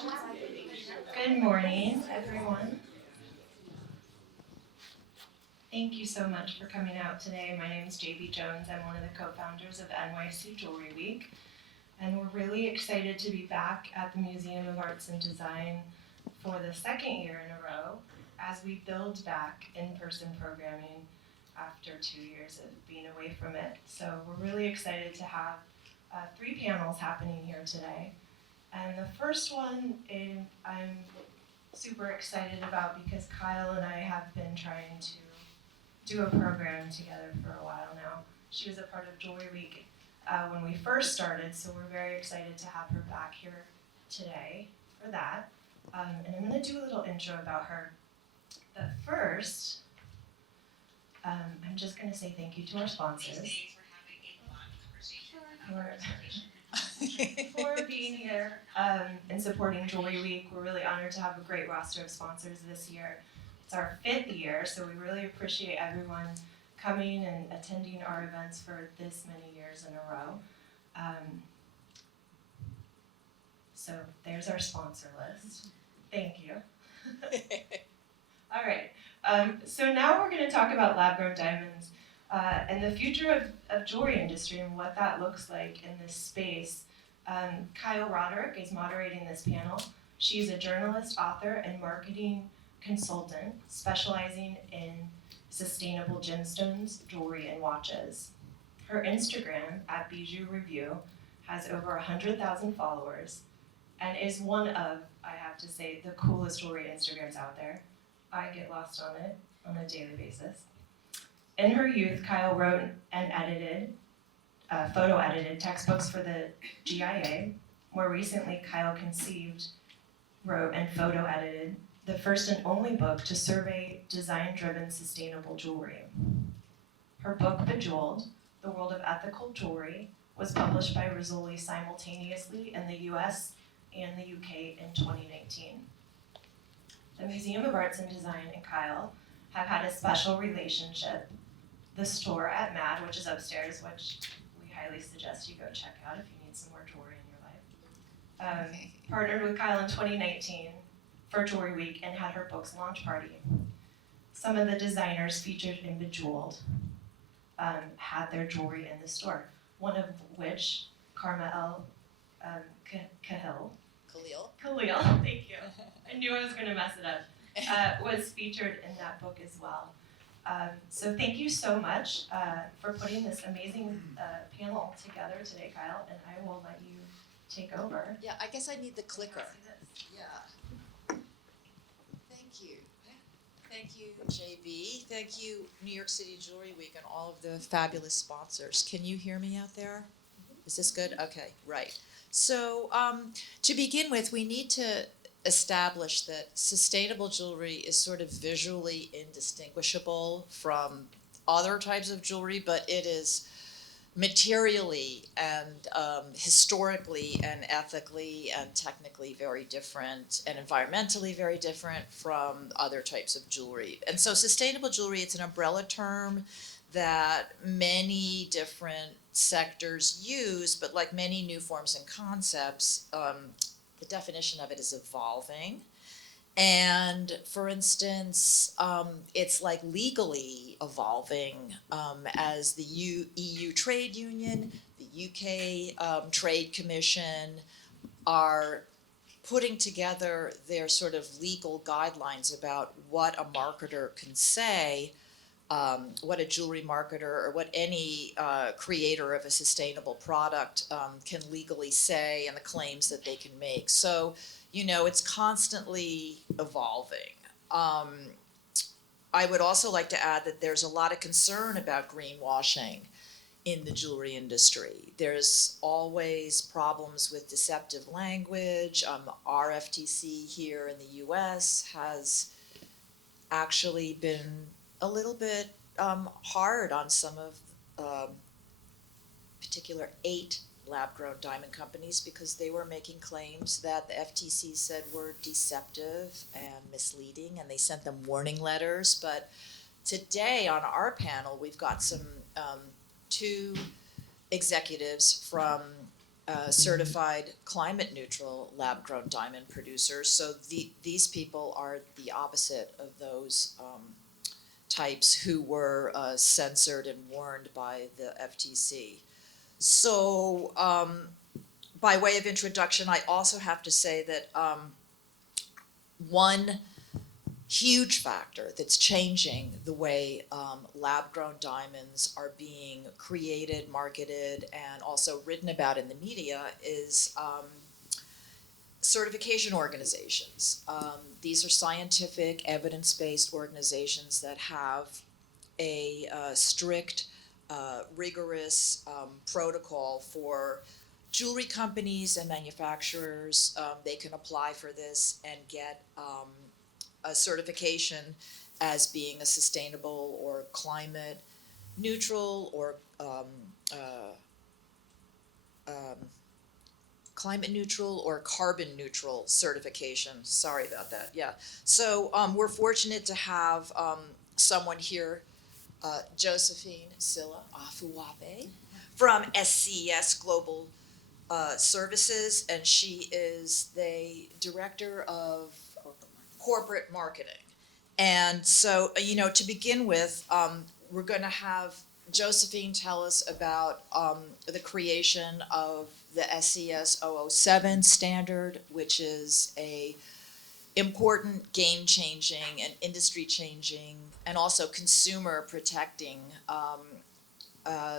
Good morning, everyone. Thank you so much for coming out today. My name is JB Jones. I'm one of the co-founders of NYC Jewelry Week, and we're really excited to be back at the Museum of Arts and Design for the second year in a row as we build back in-person programming after 2 years of being away from it. So we're really excited to have 3 panels happening here today. And the first one I'm super excited about because Kyle and I have been trying to do a program together for a while now. She was a part of Jewelry Week when we first started, so we're very excited to have her back here today for that. And I'm going to do a little intro about her. But first, I'm just going to say thank you to our sponsors for being here and supporting Jewelry Week. We're really honored to have a great roster of sponsors this year. It's our 5th year, so we really appreciate everyone coming and attending our events for this many years in a row. So there's our sponsor list. Thank you. All right, so now we're going to talk about lab-grown diamonds and the future of jewelry industry and what that looks like in this space. Kyle Roderick is moderating this panel. She's a journalist, author, and marketing consultant specializing in sustainable gemstones, jewelry, and watches. Her Instagram @BijouReview has over 100,000 followers and is one of, I have to say, the coolest jewelry Instagrams out there. I get lost on it on a daily basis. In her youth, Kyle wrote and edited, photo edited textbooks for the GIA. More recently, Kyle conceived, wrote, and photo edited the first and only book to survey design-driven sustainable jewelry. Her book, Bejeweled, The World of Ethical Jewelry, was published by Rizzoli simultaneously in the US and the UK in 2019. The Museum of Arts and Design and Kyle have had a special relationship. The store at MAD, which is upstairs, which we highly suggest you go check out if you need some more jewelry in your life, partnered with Kyle in 2019 for Jewelry Week and had her book's launch party. Some of the designers featured in Bejeweled had their jewelry in the store, one of which, Carmel Khalil, thank you. I knew I was going to mess it up, was featured in that book as well. So thank you so much for putting this amazing panel together today, Kyle, and I will let you take over. Yeah, I guess I need the clicker. Yeah. Thank you. Thank you, JB. Thank you, New York City Jewelry Week, and all of the fabulous sponsors. Can you hear me out there? Is this good? Okay, right. So to begin with, we need to establish that sustainable jewelry is sort of visually indistinguishable from other types of jewelry, but it is materially and historically and ethically and technically very different and environmentally very different from other types of jewelry. And so sustainable jewelry, it's an umbrella term that many different sectors use, but like many new forms and concepts, the definition of it is evolving. And for instance, it's like legally evolving as the EU Trade Union, the UK Trade Commission are putting together their sort of legal guidelines about what a marketer can say, what a jewelry marketer or what any creator of a sustainable product can legally say and the claims that they can make. So, you know, it's constantly evolving. I would also like to add that there's a lot of concern about greenwashing in the jewelry industry. There's always problems with deceptive language. Our FTC here in the US has actually been a little bit hard on some of particular 8 lab-grown diamond companies because they were making claims that the FTC said were deceptive and misleading, and they sent them warning letters. But today on our panel, we've got some 2 executives from certified climate neutral lab grown diamond producers. So these people are the opposite of those types who were censored and warned by the FTC. So by way of introduction, I also have to say that one huge factor that's changing the way lab-grown diamonds are being created, marketed, and also written about in the media is certification organizations. These are scientific, evidence-based organizations that have a strict, rigorous protocol for jewelry companies and manufacturers. They can apply for this and get a certification as being a sustainable or climate neutral or climate neutral or carbon neutral certification. Sorry about that. Yeah. So we're fortunate to have someone here, Josephine Silla-Afuwape from SCS Global Services, and she is the director of corporate marketing. And so, to begin with, we're going to have Josephine tell us about the creation of the SCS 007 standard, which is a important game-changing and industry-changing and also consumer-protecting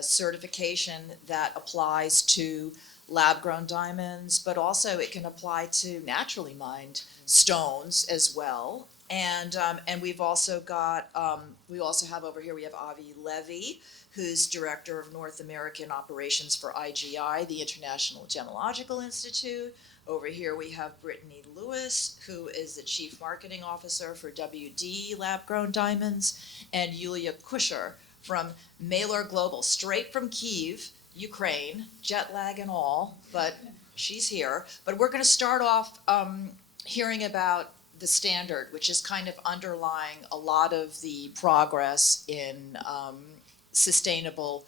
certification that applies to lab-grown diamonds, but also it can apply to naturally mined stones as well. And we've also got, we also have over here, we have Avi Levy, who's Director of North American Operations for IGI, the International Gemological Institute. Over here we have Brittany Lewis, who is the Chief Marketing Officer for WD Lab-Grown Diamonds, and Yuliiya Kusher from Meylor Global, straight from Kyiv, Ukraine, jet lag and all, but she's here. But we're going to start off hearing about the standard, which is kind of underlying a lot of the progress in sustainable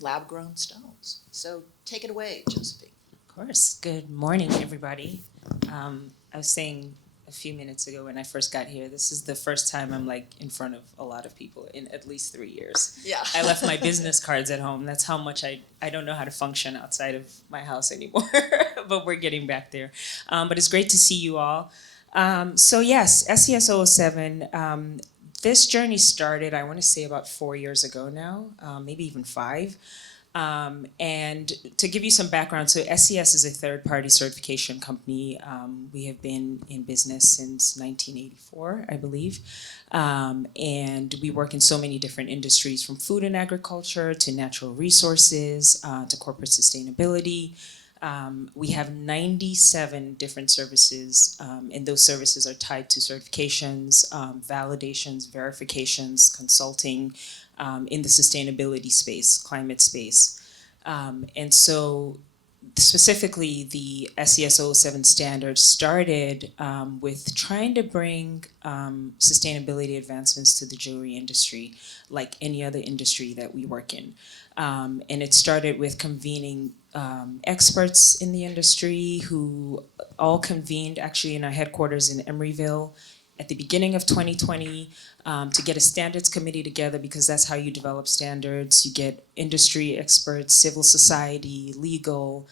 lab-grown stones. So take it away, Josephine. Of course. Good morning, everybody. I was saying a few minutes ago when I first got here, this is the first time I'm like in front of a lot of people in at least 3 years. Yeah. I left my business cards at home. That's how much I don't know how to function outside of my house anymore, but we're getting back there. But it's great to see you all. So yes, SCS 007, this journey started, I want to say about 4 years ago now, maybe even 5. And to give you some background, so SCS is a third-party certification company. We have been in business since 1984, I believe. And we work in so many different industries, from food and agriculture to natural resources to corporate sustainability. We have 97 different services, and those services are tied to certifications, validations, verifications, consulting, in the sustainability space, climate space. And so specifically the SCS 007 standard started with trying to bring sustainability advancements to the jewelry industry, like any other industry that we work in. And it started with convening experts in the industry who all convened actually in our headquarters in Emeryville at the beginning of 2020 to get a standards committee together, because that's how you develop standards. You get industry experts, civil society, legal,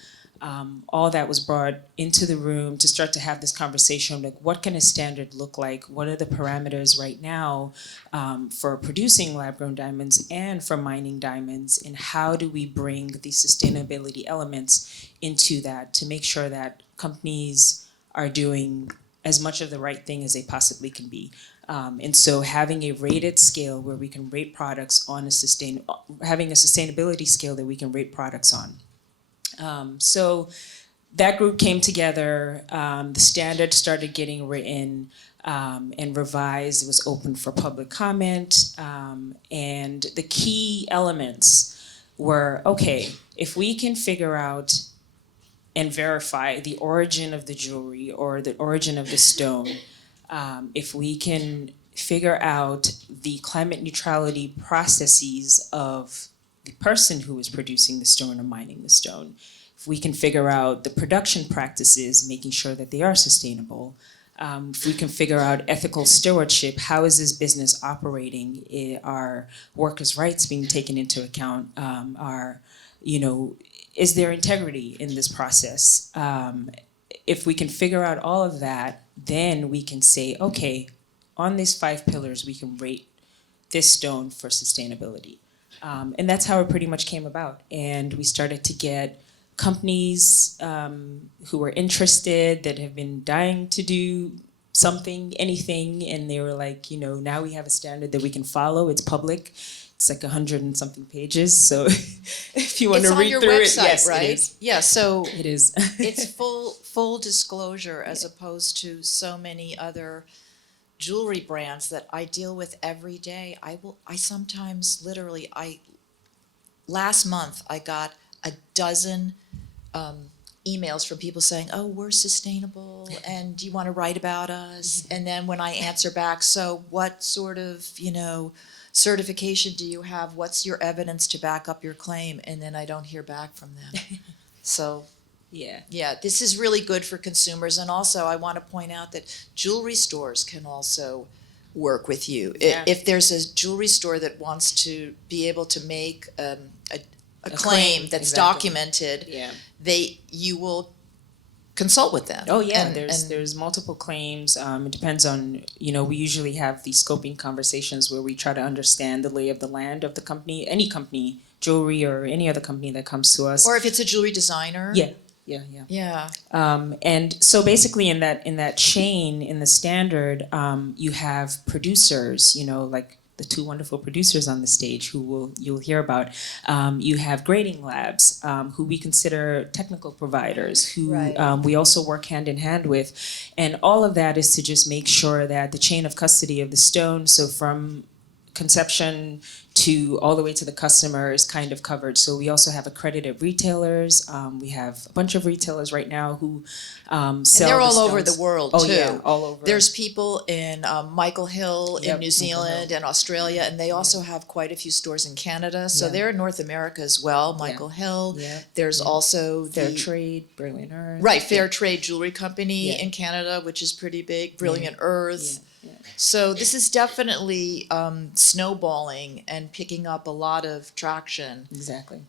all that was brought into the room to start to have this conversation, like what can a standard look like? What are the parameters right now for producing lab-grown diamonds and for mining diamonds? And how do we bring the sustainability elements into that to make sure that companies are doing as much of the right thing as they possibly can be. And so having a rated scale where we can rate products on having a sustainability scale that we can rate products on. So that group came together, the standard started getting written and revised. It was open for public comment. And the key elements were, okay, if we can figure out and verify the origin of the jewelry or the origin of the stone, if we can figure out the climate neutrality processes of the person who is producing the stone or mining the stone, if we can figure out the production practices, making sure that they are sustainable, if we can figure out ethical stewardship, how is this business operating? Are workers' rights being taken into account? Is there integrity in this process? If we can figure out all of that, then we can say, okay, on these 5 pillars, we can rate this stone for sustainability. And that's how it pretty much came about. And we started to get companies who were interested, that have been dying to do something, anything, and they were like, now we have a standard that we can follow. It's public. It's like 100 and something pages. So if you want to read through website, it, yes, right? it is. Yeah, so It is. it's full disclosure as opposed to so many other jewelry brands that I deal with every day. Last month I got a dozen emails from people saying, oh, we're sustainable and do you want to write about us? And then when I answer back, so what sort of, certification do you have? What's your evidence to back up your claim? And then I don't hear back from them. So yeah, this is really good for consumers. And also I want to point out that jewelry stores can also work with you. Yeah. If there's a jewelry store that wants to be able to make a claim that's exactly. documented, Yeah. you will consult with them. Oh yeah, And- there's multiple claims. It depends on, we usually have these scoping conversations where we try to understand the lay of the land of the company, any company, jewelry or any other company that comes to us. Or if it's a jewelry designer. Yeah. Yeah. And so basically in that chain, in the standard, you have producers, like the 2 wonderful producers on the stage you'll hear about. You have grading labs, who we consider technical providers, who Right. we also work hand in hand with. And all of that is to just make sure that the chain of custody of the stone, so from conception to all the way to the customer, is kind of covered. So we also have accredited retailers. We have a bunch of retailers right now who sell And they're all over stones. the world Oh too. yeah, all over. There's people in Michael Hill Yep, in New Michael Zealand and Australia, and they also have quite a few stores in Canada. So Yeah. they're in North America as well. Michael Hill. Yeah. There's Yeah. also Fair the Trade, Brilliant Earth. right Fair Trade Jewelry Company Yeah. in Canada, which is pretty big. Brilliant Earth. Yeah. So this is definitely snowballing and picking up a lot of traction Exactly.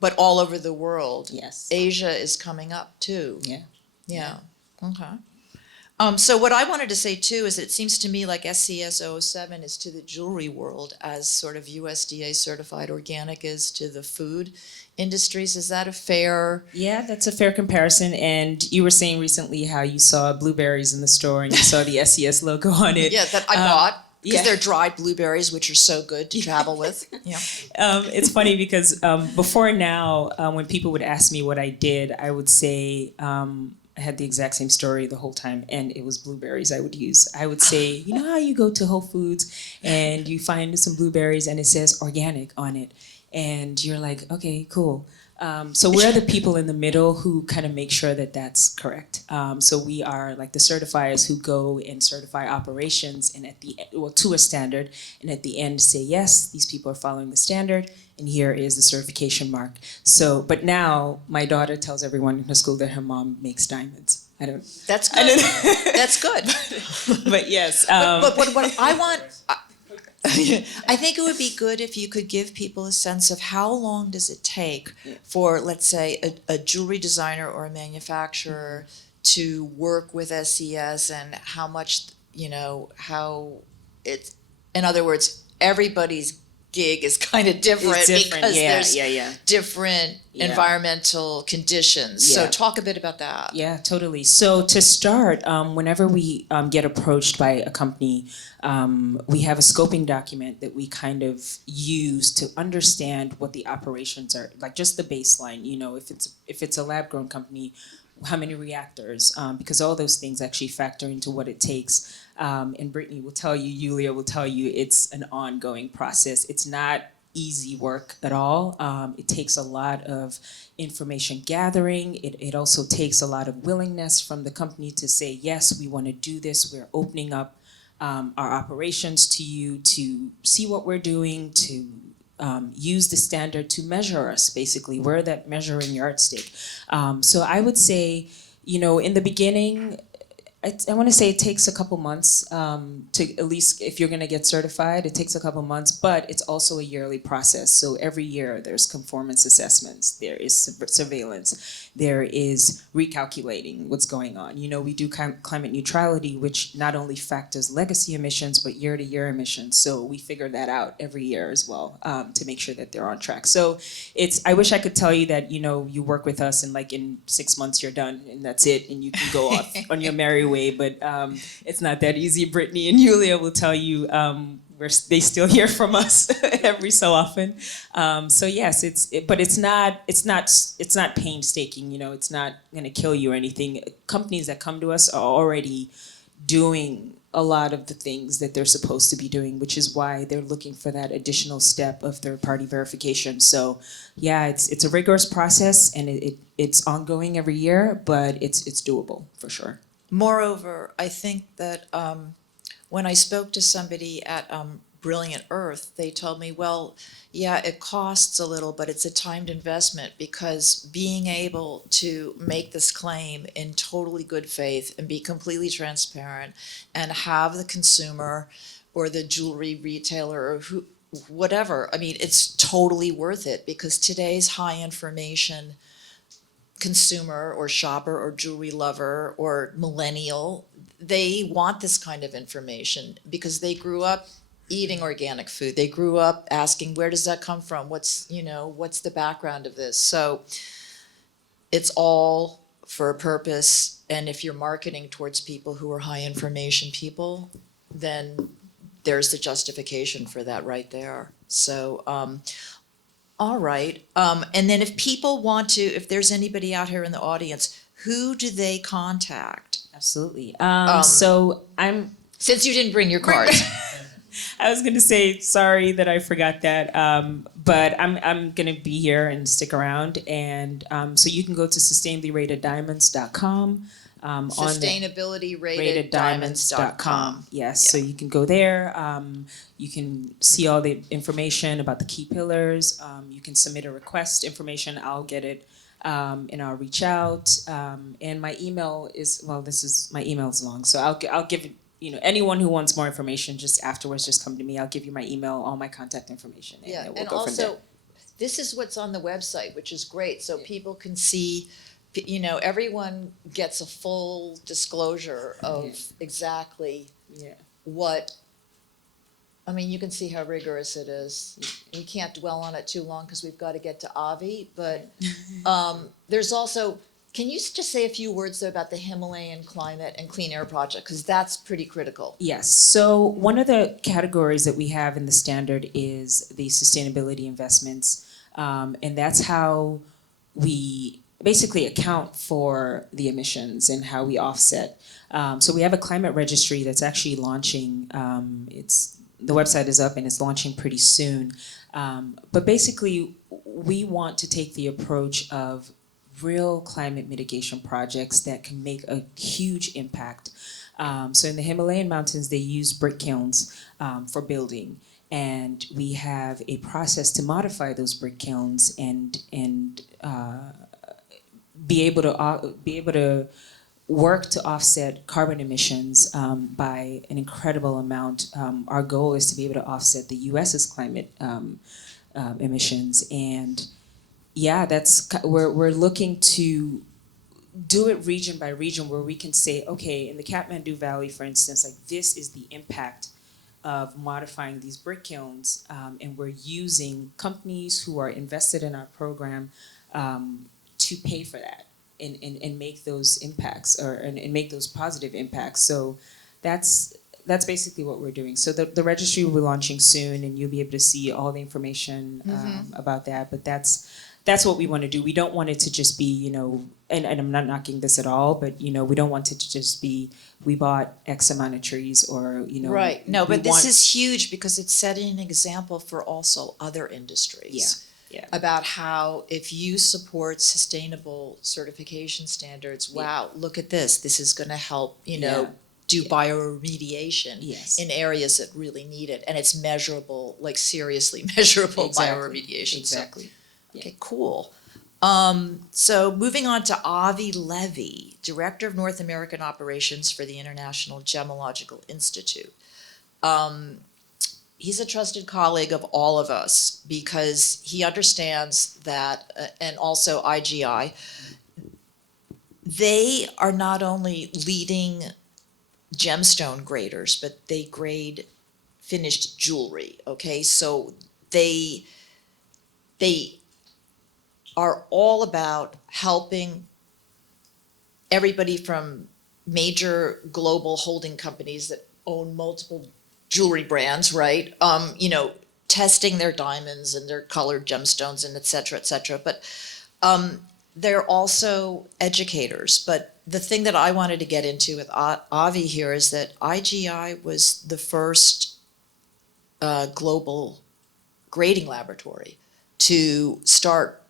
but all over the world. Yes. Asia is coming up too. Yeah. Yeah. Okay. So what I wanted to say too is that it seems to me like SCS 007 is to the jewelry world as sort of USDA certified organic is to the food industries. Is that a fair? Yeah, that's a fair comparison. And you were saying recently how you saw blueberries in the store and you saw the SES logo on it. Yeah, that I bought because yeah. they're dried blueberries, which are so good to travel with. Yeah. It's funny because before now, when people would ask me what I did, I would say I had the exact same story the whole time, and it was blueberries I would use. I would say, you know how you go to Whole Foods and you find some blueberries and it says organic on it, and you're like, okay, cool. So we're the people in the middle who kind of make sure that that's correct. So we are like the certifiers who go and certify operations and to a standard, and at the end say, yes, these people are following the standard, and here is the certification mark. So, but now my daughter tells everyone in her school that her mom makes diamonds. I don't. That's good. That's good. But yes. But what I want, I think it would be good if you could give people a sense of how long does it take for, let's say, a jewelry designer or a manufacturer to work with SES, and how much, how it's, in other words, everybody's gig is kind of different, because there's different environmental conditions. Yeah. So talk a bit about that. Yeah, totally. So to start, whenever we get approached by a company, we have a scoping document that we kind of use to understand what the operations are, like just the baseline. If it's a lab-grown company, how many reactors, because all those things actually factor into what it takes. And Brittany will tell you, Yuliiya will tell you, it's an ongoing process. It's not easy work at all. It takes a lot of information gathering. It also takes a lot of willingness from the company to say, yes, we want to do this. We're opening up our operations to you to see what we're doing, to use the standard to measure us, basically. We're that measuring yardstick. So I would say, in the beginning, I want to say it takes a couple months to, at least if you're going to get certified, it takes a couple months, but it's also a yearly process. So every year there's conformance assessments, there is surveillance, there is recalculating what's going on. We do climate neutrality, which not only factors legacy emissions, but year-to-year emissions. So we figure that out every year as well to make sure that they're on track. So I wish I could tell you that, you work with us and like in 6 months you're done and that's it and you can go off on your merry way, but it's not that easy. Brittany and Yuliiya will tell you they still hear from us every so often. So yes, but it's not painstaking. It's not going to kill you or anything. Companies that come to us are already doing a lot of the things that they're supposed to be doing, which is why they're looking for that additional step of third-party verification. So yeah, it's a rigorous process and it's ongoing every year, but it's doable for sure. Moreover, I think that when I spoke to somebody at Brilliant Earth, they told me, well, yeah, it costs a little, but it's a timed investment because being able to make this claim in totally good faith and be completely transparent and have the consumer or the jewelry retailer or whatever, it's totally worth it because today's high information consumer or shopper or jewelry lover or millennial, they want this kind of information because they grew up eating organic food. They grew up asking, where does that come from? What's the background of this? So it's all for a purpose. And if you're marketing towards people who are high information people, then there's the justification for that right there. So, all right. And then if people want to, if there's anybody out here in the audience, who do they contact? Absolutely. Since you didn't bring your cards. I was gonna say sorry that I forgot that, but I'm gonna be here and stick around, and so you can go to sustainablyrateddiamonds.com. Sustainabilityrateddiamonds.com. Yes, Yeah. so you can go there. You can see all the information about the key pillars. You can submit a request information. I'll get it, and I'll reach out. And my email is my email is long, so I'll give it. Anyone who wants more information, just afterwards, just come to me. I'll give you my email, all my contact information, and we'll go from there. This is what's on the website, which is great, so people can see. Everyone gets a full disclosure of exactly what. You can see how rigorous it is. We can't dwell on it too long because we've got to get to Avi, but there's also. Can you just say a few words though about the Himalayan Climate and Clean Air Project? Because that's pretty critical. Yes. So one of the categories that we have in the standard is the sustainability investments. And that's how we basically account for the emissions and how we offset. So we have a climate registry that's actually launching. The website is up and it's launching pretty soon. But basically, we want to take the approach of real climate mitigation projects that can make a huge impact. So in the Himalayan mountains, they use brick kilns for building. And we have a process to modify those brick kilns and be able to work to offset carbon emissions by an incredible amount. Our goal is to be able to offset the U.S.'s climate emissions, and we're looking to do it region by region, where we can say, okay, in the Kathmandu Valley, for instance, like this is the impact of modifying these brick kilns, and we're using companies who are invested in our program to pay for that and make those impacts and make those positive impacts. So that's basically what we're doing. So the registry will be launching soon, and you'll be able to see all the information about that. But that's what we want to do. We don't want it to just be, and I'm not knocking this at all, but we don't want it to just be we bought X amount of trees or Right. No, but this is huge because it's setting an example for also other industries. Yeah. About how if you support sustainable certification standards, wow, look at this. This is going to help, do bioremediation Yes. in areas that really need it, and it's measurable, like seriously measurable Exactly. bioremediation. Exactly. So, okay, cool. So moving on to Avi Levy, Director of North American Operations for the International Gemological Institute. He's a trusted colleague of all of us because he understands that, and also IGI, they are not only leading gemstone graders, but they grade finished jewelry, okay? So they are all about helping everybody from major global holding companies that own multiple jewelry brands, right? Testing their diamonds and their colored gemstones and et cetera, but they're also educators. But the thing that I wanted to get into with Avi here is that IGI was the first global grading laboratory to start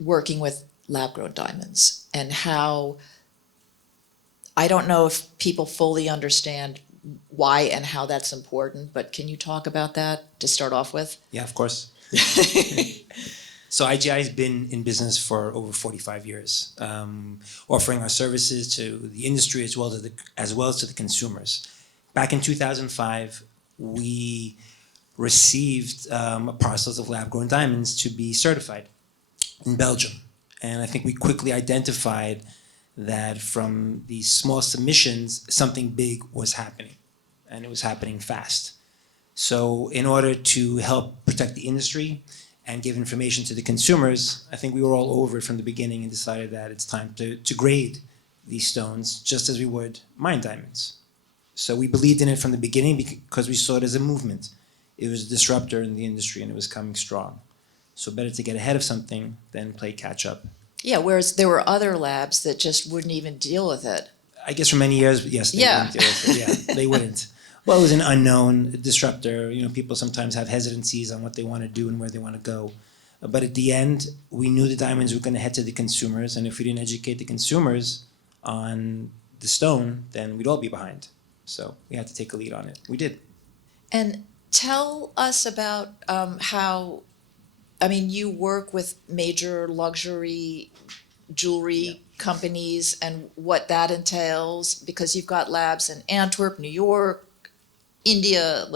working with lab-grown diamonds, and how, I don't know if people fully understand why and how that's important, but can you talk about that to start off with? Yeah, of course. So IGI has been in business for over 45 years, offering our services to the industry as well as to the consumers. Back in 2005, we received parcels of lab-grown diamonds to be certified in Belgium. And I think we quickly identified that from these small submissions, something big was happening, and it was happening fast. So in order to help protect the industry and give information to the consumers, I think we were all over it from the beginning and decided that it's time to grade these stones just as we would mine diamonds. So we believed in it from the beginning because we saw it as a movement. It was a disruptor in the industry and it was coming strong. So better to get ahead of something than play catch up. Yeah, whereas there were other labs that just wouldn't even deal with it. I guess for many years, yes, they wouldn't deal with it. Yeah, they wouldn't. Well, it was an unknown disruptor. People sometimes have hesitancies on what they want to do and where they want to go. But at the end, we knew the diamonds were going to head to the consumers, and if we didn't educate the consumers on the stone, then we'd all be behind. So we had to take a lead on it. We did. And tell us about how, you work with major luxury jewelry companies and what that entails, because you've got labs in Antwerp, New York, India,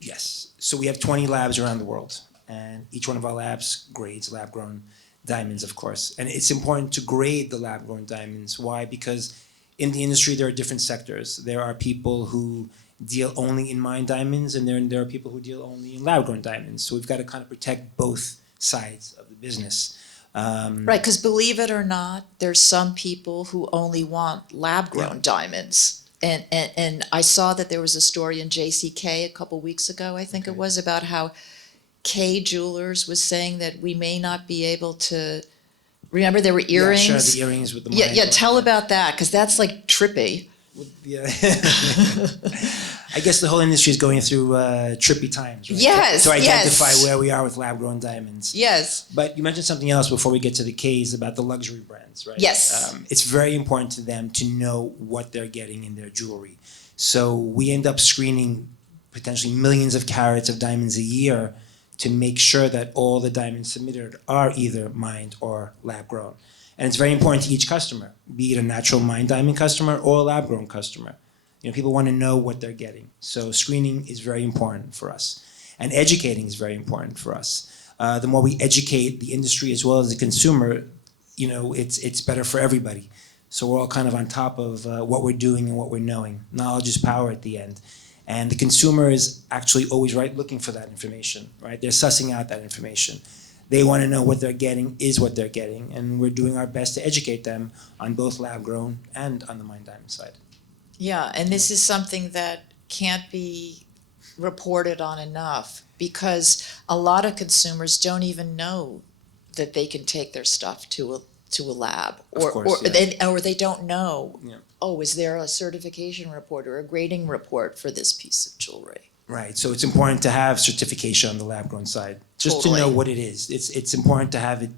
Yes. So we have 20 labs around the world, and each one of our labs grades lab-grown diamonds, of course. And it's important to grade the lab-grown diamonds. Why? Because in the industry, there are different sectors. There are people who deal only in mined diamonds, and there are people who deal only in lab-grown diamonds. So we've got to kind of protect both sides of the business. right, because believe it or not, there's some people who only want lab-grown diamonds. And I saw that there was a story in JCK a couple weeks ago, I think it was, about how K Jewelers was saying that we may not be able to, remember there were earrings? Yeah, sure, the earrings with the Yeah, tell about that, because that's like trippy. Yeah. I guess the whole industry is going through trippy times, right? Yes, to identify where we are with lab-grown diamonds. Yes. But you mentioned something else before we get to the Ks about the luxury brands, right? Yes. It's very important to them to know what they're getting in their jewelry. So we end up screening potentially millions of carats of diamonds a year to make sure that all the diamonds submitted are either mined or lab-grown. And it's very important to each customer, be it a natural mined diamond customer or a lab-grown customer. People want to know what they're getting. So screening is very important for us. And educating is very important for us. The more we educate the industry as well as the consumer, it's better for everybody. So we're all kind of on top of what we're doing and what we're knowing. Knowledge is power at the end. And the consumer is actually always looking for that information, right? They're sussing out that information. They want to know what they're getting is what they're getting. And we're doing our best to educate them on both lab-grown and on the mined diamond side. Yeah, and this is something that can't be reported on enough, because a lot of consumers don't even know that they can take their stuff to a lab, or they don't know. Yeah. Oh, is there a certification report or a grading report for this piece of jewelry? Right. So it's important to have certification on the lab-grown side, just Totally. to know what it is. It's important to have it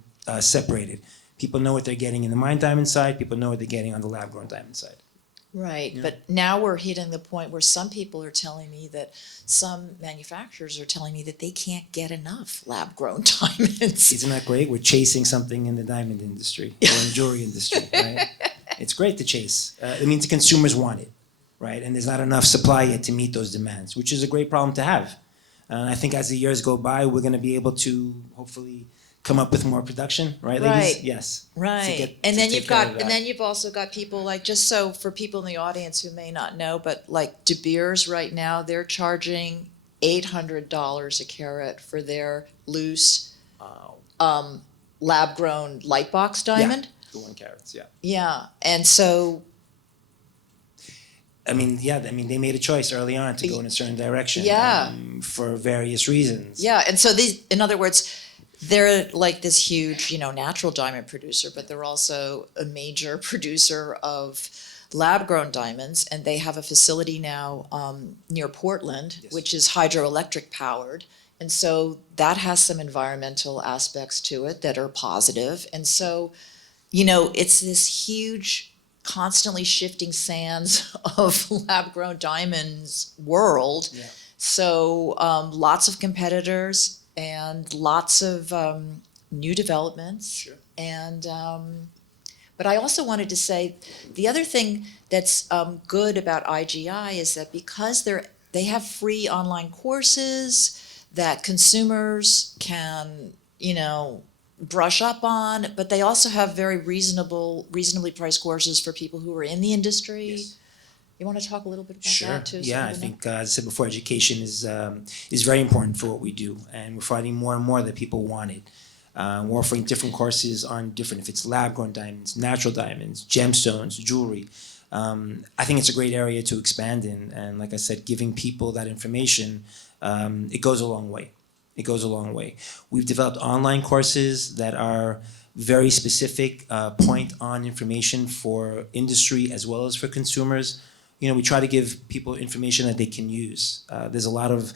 separated. People know what they're getting in the mined diamond side. People know what they're getting on the lab-grown diamond side. Right, Yeah. but now we're hitting the point where some people are telling me that some manufacturers are telling me that they can't get enough lab-grown diamonds. Isn't that great? We're chasing something in the diamond industry or in the jewelry industry, right? It's great to chase. It means the consumers want it, right? And there's not enough supply yet to meet those demands, which is a great problem to have. I think as the years go by, we're going to be able to hopefully come up with more production, right, ladies? Right. Yes. Right, and then you've also got people like, just so for people in the audience who may not know, but like De Beers right now, they're charging $800 a carat for their loose, lab-grown light box diamond. The 1 carats, yeah. Yeah, and so I mean, they made a choice early on to go in a certain direction. Yeah. For various reasons. yeah, and so these, in other words, they're like this huge, natural diamond producer, but they're also a major producer of lab-grown diamonds, and they have a facility now near Portland, Yes. which is hydroelectric powered, and so that has some environmental aspects to it that are positive, and so, it's this huge, constantly shifting sands of lab-grown diamonds world. Yeah. So lots of competitors and lots of new developments. Sure. And but I also wanted to say the other thing that's good about IGI is that because they have free online courses that consumers can brush up on, but they also have very reasonably priced courses for people who are in the industry. Yes. You want to talk a little bit about Sure. that too? so Yeah, I people know? think as I said before, education is very important for what we do, and we're finding more and more that people want it. We're offering different courses on different, if it's lab-grown diamonds, natural diamonds, gemstones, jewelry. I think it's a great area to expand in, and like I said, giving people that information, it goes a long way. It goes a long way. We've developed online courses that are very specific, point-on information for industry as well as for consumers. We try to give people information that they can use. There's a lot of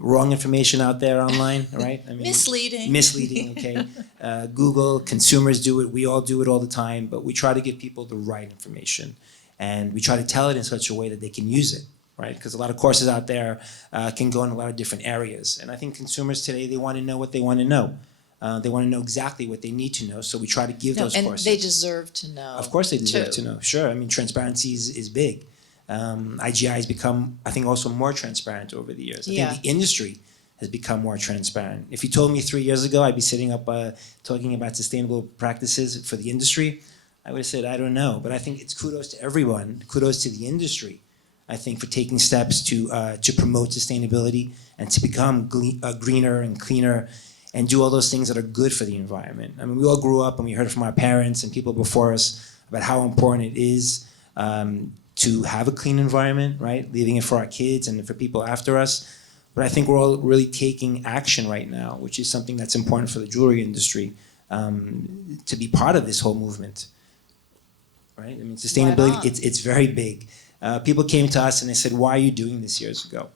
wrong information out there online, right? I mean, Misleading, okay. Google, consumers do it, we all do it all the time, but we try to give people the right information. And we try to tell it in such a way that they can use it, right? Because a lot of courses out there can go in a lot of different areas. And I think consumers today, they want to know what they want to know. They want to know exactly what they need to know, so we try to give those courses. And they deserve to know. Of course they deserve too. to know, sure. I mean, transparency is big. IGI has become, I think, also more transparent over the years. I think the industry has become more transparent. If you told me 3 years ago I'd be sitting up talking about sustainable practices for the industry, I would have said, I don't know. But I think it's kudos to everyone, kudos to the industry, I think, for taking steps to promote sustainability and to become greener and cleaner and do all those things that are good for the environment. I mean, we all grew up and we heard from our parents and people before us about how important it is to have a clean environment, right? Leaving it for our kids and for people after us. But I think we're all really taking action right now, which is something that's important for the jewelry industry to be part of this whole movement, right? I mean, sustainability, Right on. it's very big. People came to us and they said, why are you doing this years ago?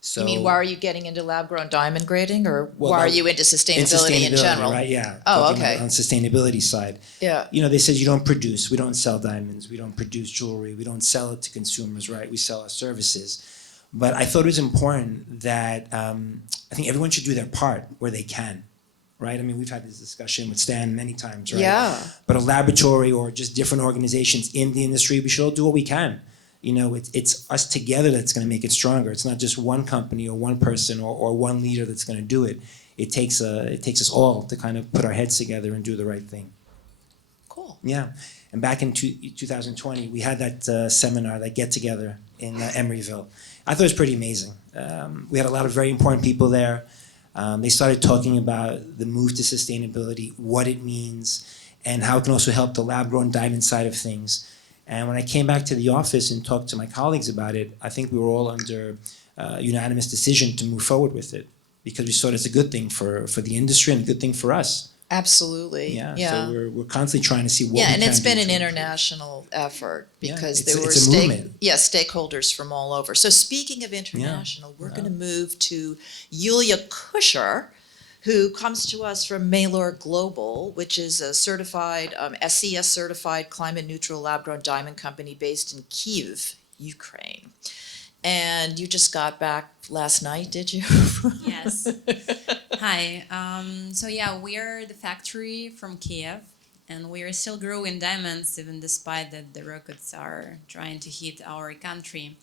So, You mean, why are you getting into lab-grown diamond grading, or Well, why are that- you into sustainability in general? Right, yeah. Oh, Talking okay. about on sustainability side. Yeah. They said you don't produce, we don't sell diamonds, we don't produce jewelry, we don't sell it to consumers, right? We sell our services. But I thought it was important that I think everyone should do their part where they can, right? I mean, we've had this discussion with Stan many times, right? Yeah. But a laboratory or just different organizations in the industry, we should all do what we can. It's us together that's going to make it stronger. It's not just one company or one person or one leader that's going to do it. It takes us all to kind of put our heads together and do the right thing. Cool. Yeah. And back in 2020, we had that seminar, that get-together in Emeryville. I thought it was pretty amazing. We had a lot of very important people there. They started talking about the move to sustainability, what it means, and how it can also help the lab-grown diamond side of things. And when I came back to the office and talked to my colleagues about it, I think we were all under unanimous decision to move forward with it because we saw it as a good thing for the industry and a good thing for us. Absolutely. Yeah. Yeah. So we're constantly trying to see what we Yeah, and can it's been do an to international effort Yeah, because it's there a- were it's a movement. stakeholders from all over. So speaking of international, we're going to move to Yuliiya Kusher, who comes to us from Meylor Global, which is a certified, SCS certified climate neutral lab grown diamond company based in Kyiv, Ukraine. And you just got back last night, did you? Yes. Hi. So yeah, we are the factory from Kiev, and we are still growing diamonds even despite that the rockets are trying to hit our country.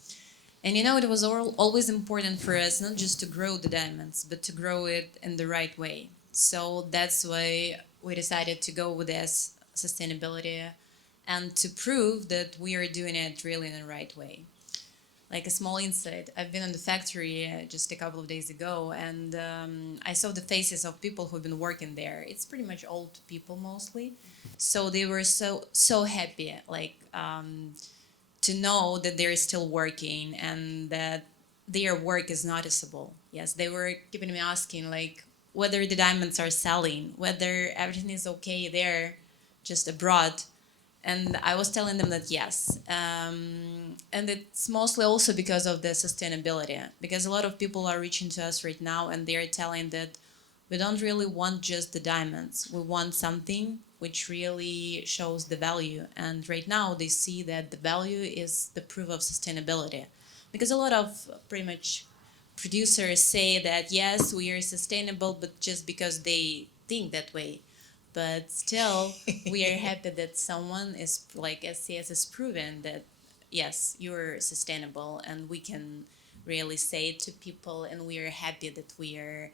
And it was always important for us not just to grow the diamonds, but to grow it in the right way. So that's why we decided to go with this sustainability and to prove that we are doing it really in the right way. Like a small insight, I've been in the factory just a couple of days ago, and I saw the faces of people who've been working there. It's pretty much old people mostly, so they were so happy, like to know that they're still working and that their work is noticeable. Yes, they were keeping me asking like whether the diamonds are selling, whether everything is okay there, just abroad. And I was telling them that yes. And it's mostly also because of the sustainability. Because a lot of people are reaching to us right now and they're telling that we don't really want just the diamonds. We want something which really shows the value. And right now they see that the value is the proof of sustainability. Because a lot of pretty much producers say that yes, we are sustainable, but just because they think that way. But still, we are happy that someone is like SCS is proven that yes, you're sustainable, and we can really say it to people, and we are happy that we are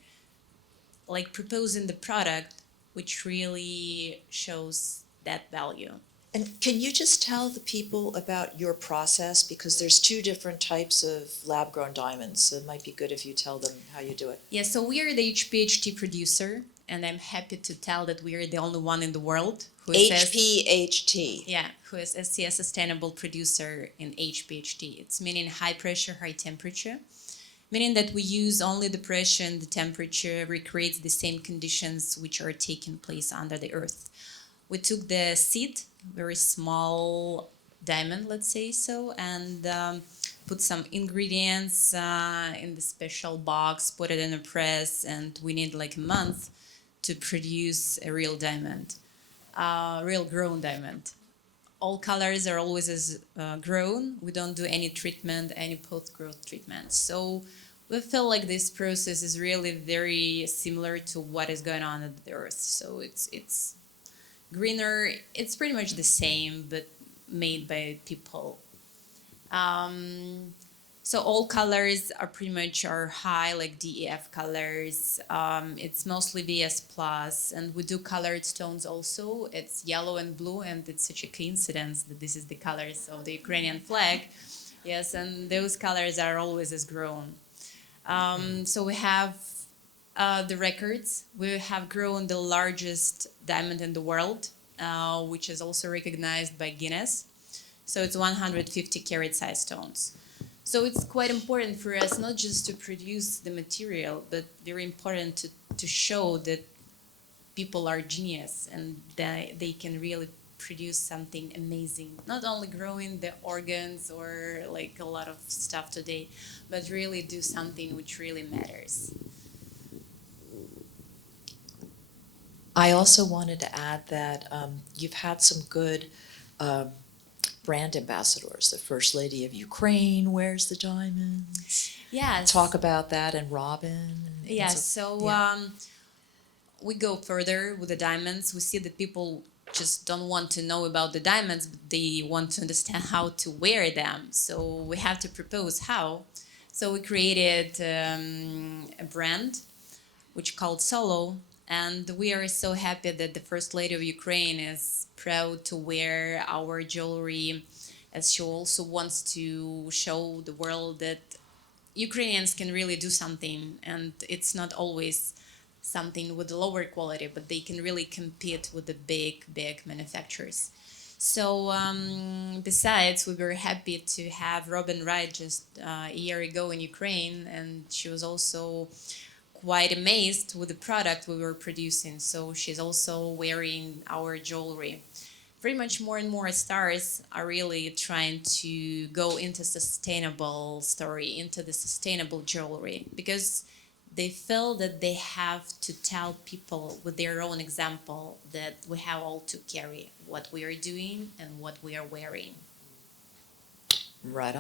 like proposing the product which really shows that value. And can you just tell the people about your process? Because there's two different types of lab-grown diamonds, so it might be good if you tell them how you do it. Yeah, so we are the HPHT producer, and I'm happy to tell that we are the only one in the world who is HPHT. who is SCS sustainable producer in HPHT. It's meaning high pressure, high temperature, meaning that we use only the pressure and the temperature recreates the same conditions which are taking place under the earth. We took the seed, very small diamond, let's say so, and put some ingredients in the special box, put it in a press, and we need like a month to produce a real diamond, real grown diamond. All colors are always as grown. We don't do any treatment, any post-growth treatment. So we feel like this process is really very similar to what is going on at the earth. So it's greener. It's pretty much the same, but made by people. So all colors are pretty much are high, like DEF colors. It's mostly VS plus, and we do colored stones also. It's yellow and blue, and it's such a coincidence that this is the colors of the Ukrainian flag. Yes, and those colors are always as grown. So we have the records. We have grown the largest diamond in the world, which is also recognized by Guinness. So it's 150 carat size stones. So it's quite important for us not just to produce the material, but very important to show that people are genius and that they can really produce something amazing. Not only growing the organs or like a lot of stuff today, but really do something which really matters. I also wanted to add that you've had some good brand ambassadors. The First Lady of Ukraine wears the diamonds. Yes. Talk about that, and Robin. Yes, so we go further with the diamonds. We see that people just don't want to know about the diamonds, but they want to understand how to wear them. So we have to propose how. So we created a brand which called Solo, and we are so happy that the First Lady of Ukraine is proud to wear our jewelry, as she also wants to show the world that Ukrainians can really do something, and it's not always something with lower quality, but they can really compete with the big manufacturers. So besides, we were happy to have Robin Wright just a year ago in Ukraine, and she was also quite amazed with the product we were producing. So she's also wearing our jewelry. Pretty much more and more stars are really trying to go into sustainable story, into the sustainable jewelry, because they feel that they have to tell people with their own example that we have all to carry what we are doing and what we are wearing. Right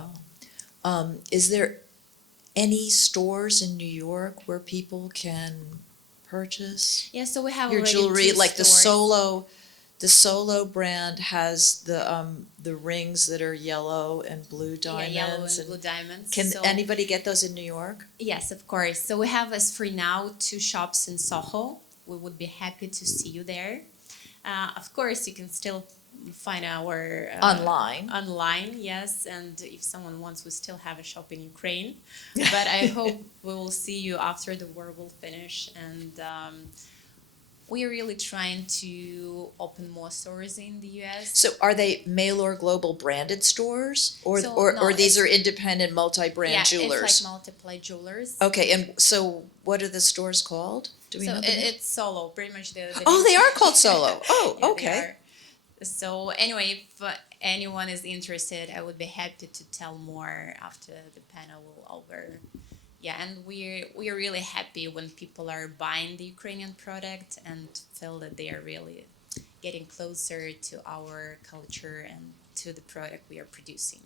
on. Is there any stores in New York where people can purchase Yeah, so we have your already jewelry? two Like stores. the Solo brand has the rings that are yellow and blue diamonds. Yeah, yellow and blue diamonds. Can So- anybody get those in New York? Yes, of course. So we have as for now 2 shops in Soho. We would be happy to see you there. Of course, you can still find our online, yes. And if someone wants, we still have a shop in Ukraine. But I hope we will see you after the war will finish. And we are really trying to open more stores in the US. So are they Meylor Global branded stores, or So, or, no, or these it's- are independent multi-brand yeah, jewelers? it's like multiply jewelers. Okay, and so what are the stores called? Do we So know? the name? it's Solo, pretty much the Oh, name. they are called Solo. Oh, Yeah, they okay. are. So anyway, if anyone is interested, I would be happy to tell more after the panel will over. Yeah, and we're really happy when people are buying the Ukrainian product and feel that they are really getting closer to our culture and to the product we are producing.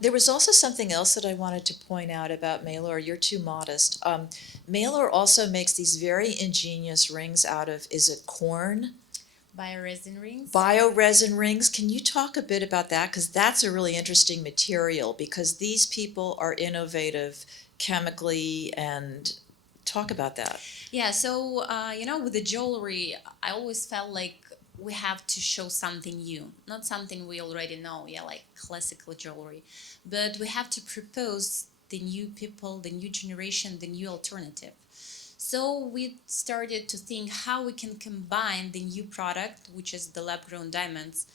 There was also something else that I wanted to point out about Meylor. You're too modest. Meylor also makes these very ingenious rings out of, is it corn? Bioresin rings. Bioresin rings. Can you talk a bit about that? Because that's a really interesting material, because these people are innovative chemically, and talk about that. Yeah, so with the jewelry, I always felt like we have to show something new, not something we already know, like classical jewelry, but we have to propose the new people, the new generation, the new alternative. So we started to think how we can combine the new product, which is the lab-grown diamonds,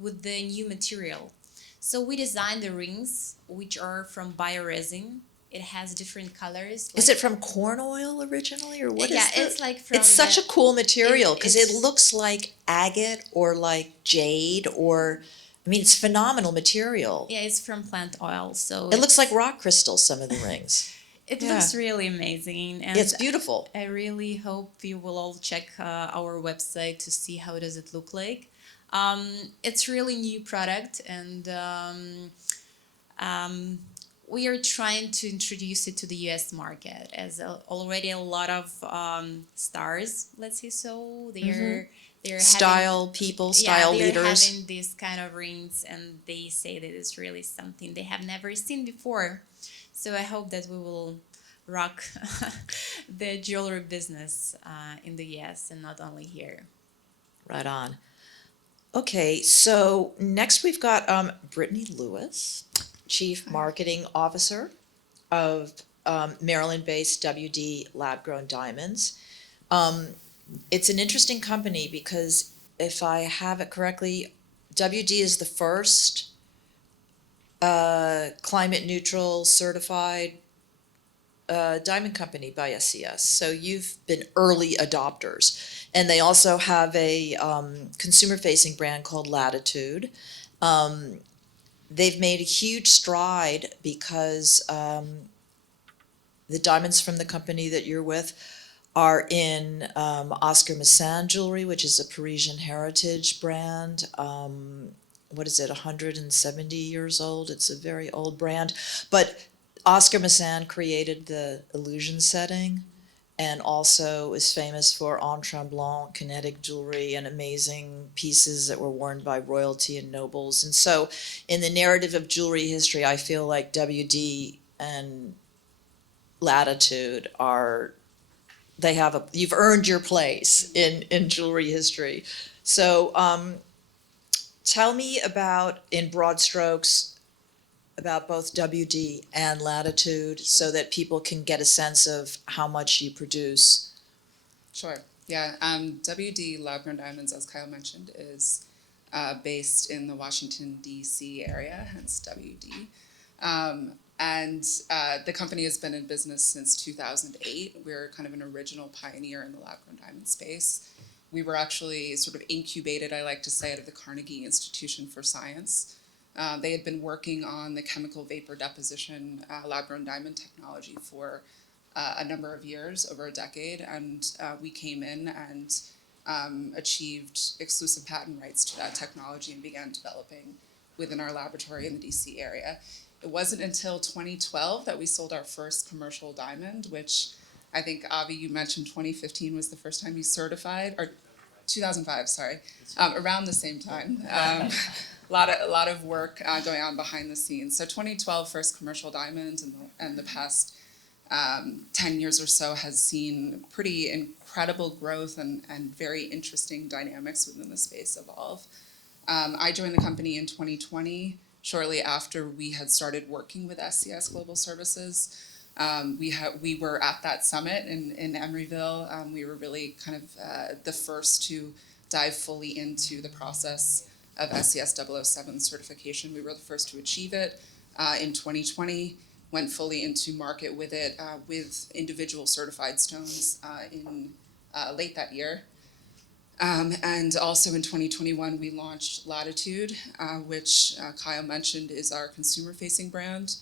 with the new material. So we designed the rings, which are from bioresin. It has different colors. Is it from corn oil originally, or what is Yeah, it? it's like from It's such a cool material, because it it's- looks like agate or like jade, or, I mean, it's phenomenal material. Yeah, it's from plant oil, so It looks like rock crystals, some of the rings. it yeah. looks really amazing, and It's beautiful. I really hope you will all check our website to see how does it look like. It's really new product, and we are trying to introduce it to the US market, as already a lot of stars, let's say so. They're Style people, style they're leaders. having these kind of rings, and they say that it's really something they have never seen before. So I hope that we will rock the jewelry business in the US and not only here. Right on. Okay, so next we've got Brittany Lewis, Chief Marketing Officer of Maryland-based WD Lab-Grown Diamonds. It's an interesting company because, if I have it correctly, WD is the first climate neutral certified diamond company by SCS. So you've been early adopters. And they also have a consumer facing brand called Latitude. They've made a huge stride because the diamonds from the company that you're with are in Oscar Massin Jewelry, which is a Parisian heritage brand. What is it, 170 years old? It's a very old brand. But Oscar Massin created the illusion setting, and also is famous for en tremblant kinetic jewelry and amazing pieces that were worn by royalty and nobles. And so in the narrative of jewelry history, I feel like WD and Latitude you've earned your place in jewelry history. So tell me about, in broad strokes, about both WD and Latitude, so that people can get a sense of how much you produce. Sure. Yeah. WD Lab-Grown Diamonds, as Kyle mentioned, is based in the Washington, D.C. area, hence WD. And the company has been in business since 2008. We're kind of an original pioneer in the lab-grown diamond space. We were actually sort of incubated, I like to say, out of the Carnegie Institution for Science. They had been working on the chemical vapor deposition lab-grown diamond technology for a number of years, over a decade, and we came in and achieved exclusive patent rights to that technology and began developing within our laboratory in the DC area. It wasn't until 2012 that we sold our first commercial diamond, which I think, Avi, you mentioned 2015 was the first time you certified, or 2005, sorry, around the same time. A lot of work going on behind the scenes. So 2012, first commercial diamond, and the past 10 years or so has seen pretty incredible growth and very interesting dynamics within the space evolve. I joined the company in 2020, shortly after we had started working with SCS Global Services. We were at that summit in Emeryville. We were really kind of the first to dive fully into the process of SCS 007 certification. We were the first to achieve it in 2020, went fully into market with it with individual certified stones in late that year. And also in 2021, we launched Latitude, which Kyle mentioned is our consumer-facing brand.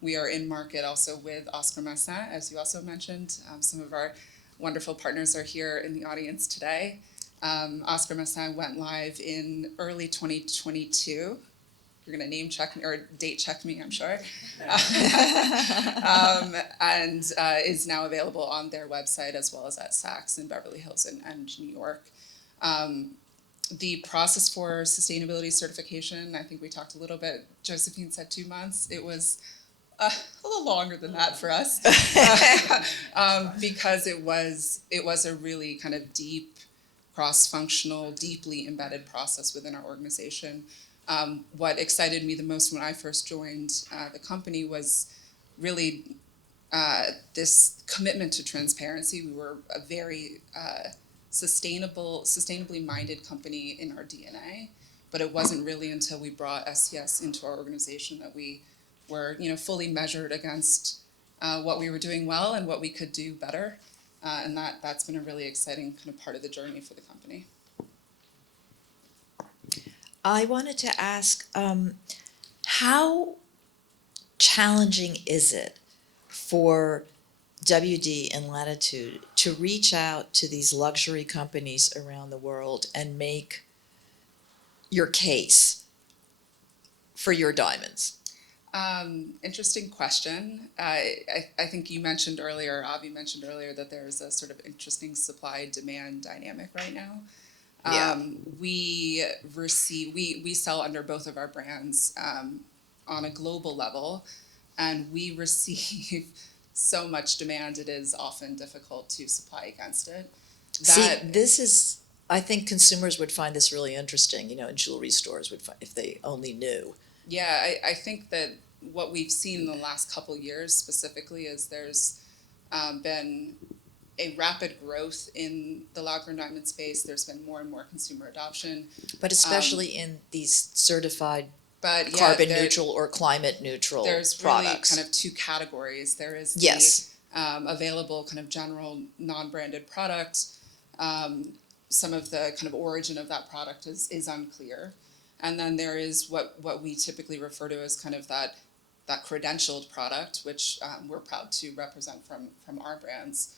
We are in market also with Oscar Massin, as you also mentioned. Some of our wonderful partners are here in the audience today. Oscar Massin went live in early 2022. You're going to name check me, or date check me, I'm sure. And is now available on their website as well as at Saks in Beverly Hills and New York. The process for sustainability certification, I think we talked a little bit, Josephine said 2 months. It was a little longer than that for us because it was a really kind of deep, cross-functional, deeply embedded process within our organization. What excited me the most when I first joined the company was really this commitment to transparency. We were a very sustainably minded company in our DNA, but it wasn't really until we brought SCS into our organization that we were, fully measured against what we were doing well and what we could do better, and that's been a really exciting kind of part of the journey for the company. I wanted to ask, how challenging is it for WD and Latitude to reach out to these luxury companies around the world and make your case for your diamonds? Interesting question. I think you mentioned earlier, Avi mentioned earlier, that there's a sort of interesting supply-demand dynamic right now. Yeah. We sell under both of our brands on a global level, and we receive so much demand, it is often difficult to supply against it. I think consumers would find this really interesting, and jewelry stores would find, if they only knew. Yeah, I think that what we've seen in the last couple years specifically is there's been a rapid growth in the lab-grown diamond space. There's been more and more consumer adoption. But especially in these certified But carbon neutral or climate neutral there's products. Really kind of two categories. There is the Yes. Available kind of general non-branded product. Some of the kind of origin of that product is unclear. And then there is what we typically refer to as kind of that credentialed product, which we're proud to represent from our brands.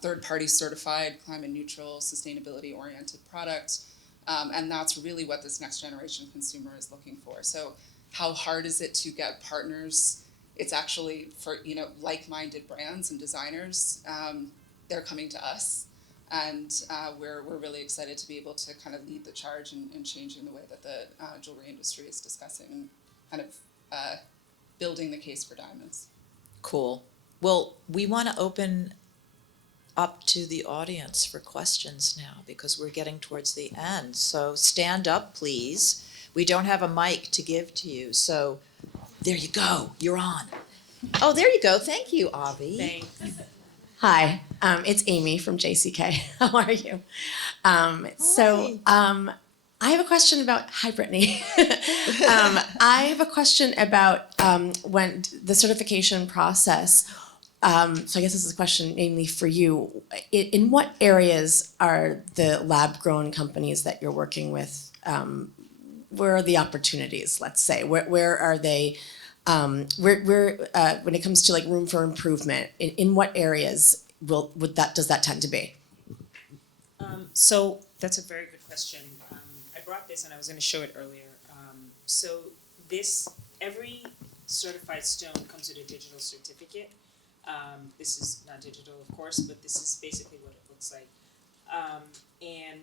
Third-party certified, climate neutral, sustainability oriented product. And that's really what this next generation consumer is looking for. So how hard is it to get partners? It's actually for, like-minded brands and designers. They're coming to us, and we're really excited to be able to kind of lead the charge in changing the way that the jewelry industry is discussing and kind of building the case for diamonds. Cool. Well, we want to open up to the audience for questions now because we're getting towards the end. So stand up, please. We don't have a mic to give to you, so there you go. You're on. Oh, there you go. Thank you, Avi. Thanks. Hi, it's Amy from JCK. How are you? I have a question about, hi Brittany. I have a question about when the certification process. So I guess this is a question mainly for you. In what areas are the lab-grown companies that you're working with? Where are the opportunities, let's say? Where are they When it comes to like room for improvement, in what areas does that tend to be? So that's a very good question. I brought this and I was going to show it earlier. So every certified stone comes with a digital certificate. This is not digital, of course, but this is basically what it looks like. And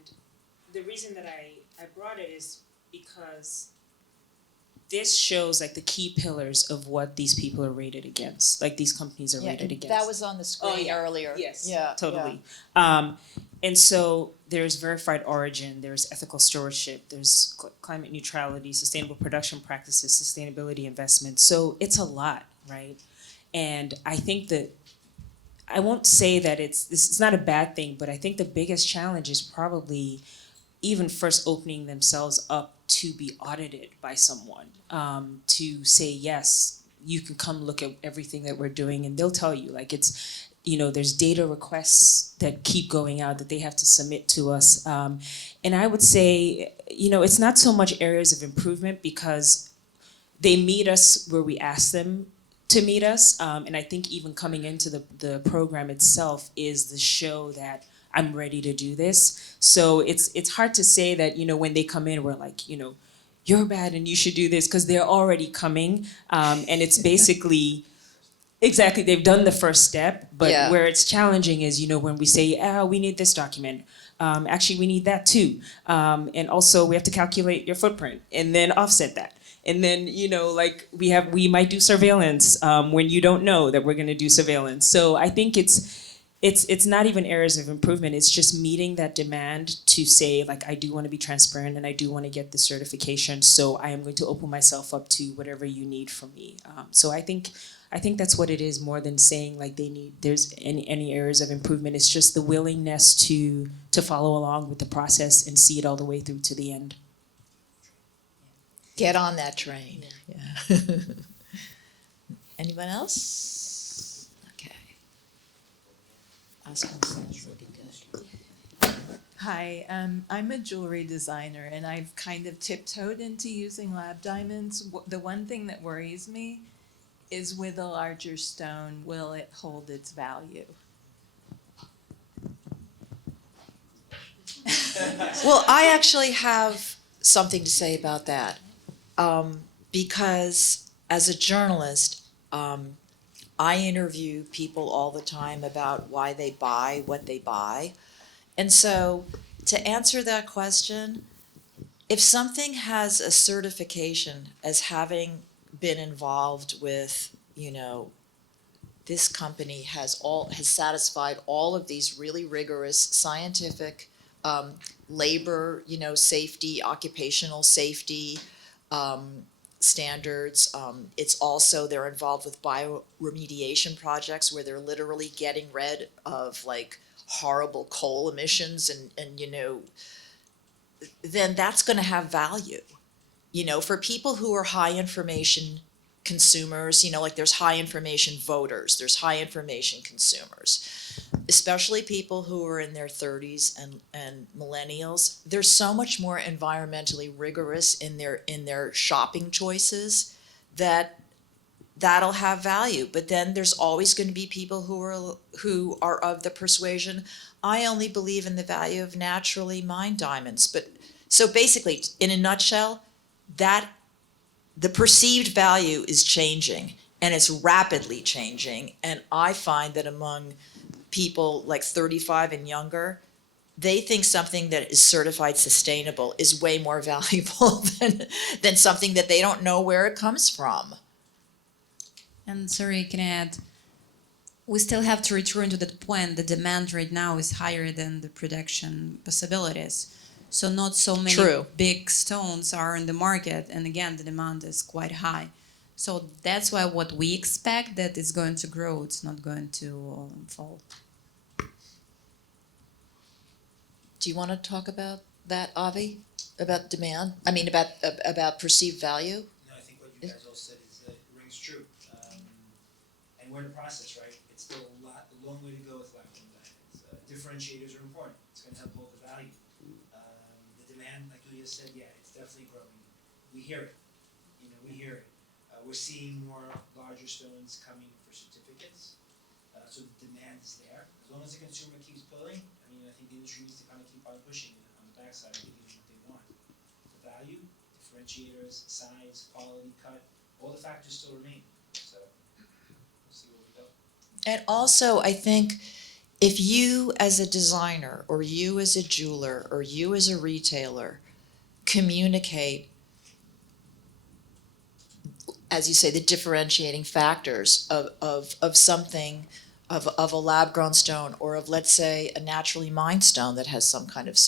the reason that I brought it is because this shows like the key pillars of what these people are rated against, like these companies are rated against. That was on the screen earlier. Yes, Yeah, totally. And so there's verified origin, there's ethical stewardship, there's climate neutrality, sustainable production practices, sustainability investment. So it's a lot, right? And I think that I won't say that it's not a bad thing, but I think the biggest challenge is probably even first opening themselves up to be audited by someone, to say, yes, you can come look at everything that we're doing, and they'll tell you, like there's data requests that keep going out that they have to submit to us. And I would say, it's not so much areas of improvement because they meet us where we ask them to meet us. And I think even coming into the program itself is the show that I'm ready to do this. So it's hard to say that, when they come in, we're like, you're bad and you should do this, because they're already coming. And it's basically, exactly, they've done the first step, but where it's challenging is, when we say, we need this document. Actually, we need that too. And also we have to calculate your footprint and then offset that. And then, we might do surveillance when you don't know that we're gonna do surveillance. So I think it's not even areas of improvement, it's just meeting that demand to say, like, I do wanna be transparent and I do wanna get the certification, so I am going to open myself up to whatever you need from me. So I think that's what it is, more than saying like there's any areas of improvement. It's just the willingness to follow along with the process and see it all the way through to the end. Get on that train. Yeah. Anyone else? Okay. Oscar sounds really good. Hi, I'm a jewelry designer and I've kind of tiptoed into using lab diamonds. The one thing that worries me is with a larger stone, will it hold its value? Well, I actually have something to say about that. Because as a journalist, I interview people all the time about why they buy what they buy. And so to answer that question, if something has a certification as having been involved with, this company has satisfied all of these really rigorous scientific, labor, safety, occupational safety, standards. It's also, they're involved with bioremediation projects where they're literally getting rid of like horrible coal emissions and then that's going to have value. For people who are high information consumers, like there's high information voters, there's high information consumers, especially people who are in their 30s and millennials. They're so much more environmentally rigorous in their shopping choices that'll have value. But then there's always going to be people who are of the persuasion, I only believe in the value of naturally mined diamonds. But so basically, in a nutshell, that the perceived value is changing, and it's rapidly changing. And I find that among people like 35 and younger, they think something that is certified sustainable is way more valuable than something that they don't know where it comes from. And sorry, can I add? We still have to return to that point. The demand right now is higher than the production possibilities. So not so many big stones are in the market. And again, the demand is quite high. So that's why what we expect that it's going to grow. It's not going to fall. Do you want to talk about that, Avi? About demand? I mean, about perceived value? No, I think what you guys all said rings true. And we're in the process, right? It's still a long way to go with lab-grown diamonds. Differentiators are important. It's going to help hold the value. The demand, like Yuliiya said, yeah, it's definitely growing. We hear it. We hear it. We're seeing more larger stones coming for certificates, so the demand is there. As long as the consumer keeps pulling, I mean, I think the industry needs to kind of keep on pushing on the backside and giving them what they want. The value, differentiators, size, quality, cut, all the factors still remain. So we'll see where we go. And also, I think if you as a designer, or you as a jeweler, or you as a retailer communicate, as you say, the differentiating factors of something, of a lab-grown stone, or of, let's say, a naturally mined stone that has some kind of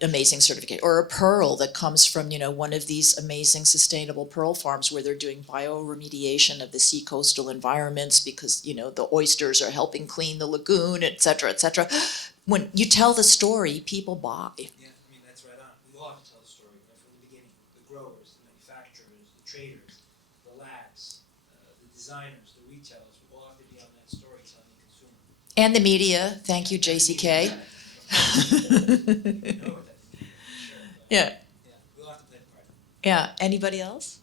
amazing certificate, or a pearl that comes from, one of these amazing sustainable pearl farms where they're doing bioremediation of the sea coastal environments because, the oysters are helping clean the lagoon, et cetera, et cetera. When you tell the story, people buy. Yeah, I mean, that's right on. We all have to tell the story right from the beginning. The growers, the manufacturers, the traders, the labs, the designers, the retailers, we all have to be on that story telling the consumer. And the media, thank you, JCK. You know what that means, sure. But Yeah. yeah, we all have to play the part. Yeah, anybody else?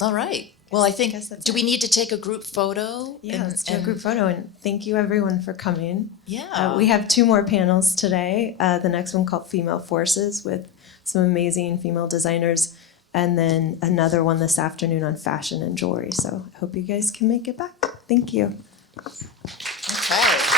All right, well, I think, guess that's do we it. need to take a group photo? Yeah, let's do a group photo, and thank you everyone for coming. Yeah. We have 2 more panels today. The next one called Female Forces with some amazing female designers, and then another one this afternoon on fashion and jewelry. So I hope you guys can make it back. Thank you. Okay.